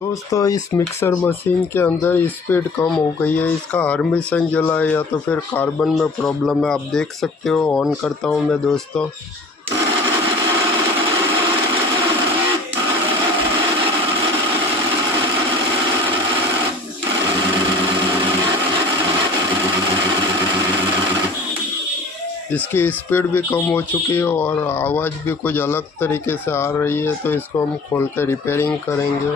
दोस्तों इस mixer machine के अंदर स्पीड कम हो गई है। इसका हरमिशन जला है या तो फिर कार्बन में प्रॉब्लम है। आप देख सकते हो। ऑन करता हूँ मैं दोस्तों। इसकी स्पीड भी कम हो चुकी है और आवाज़ भी कुछ अलग तरीके से आ रही है। तो इसको हम खोल कर रिपेयरिंग करेंगे।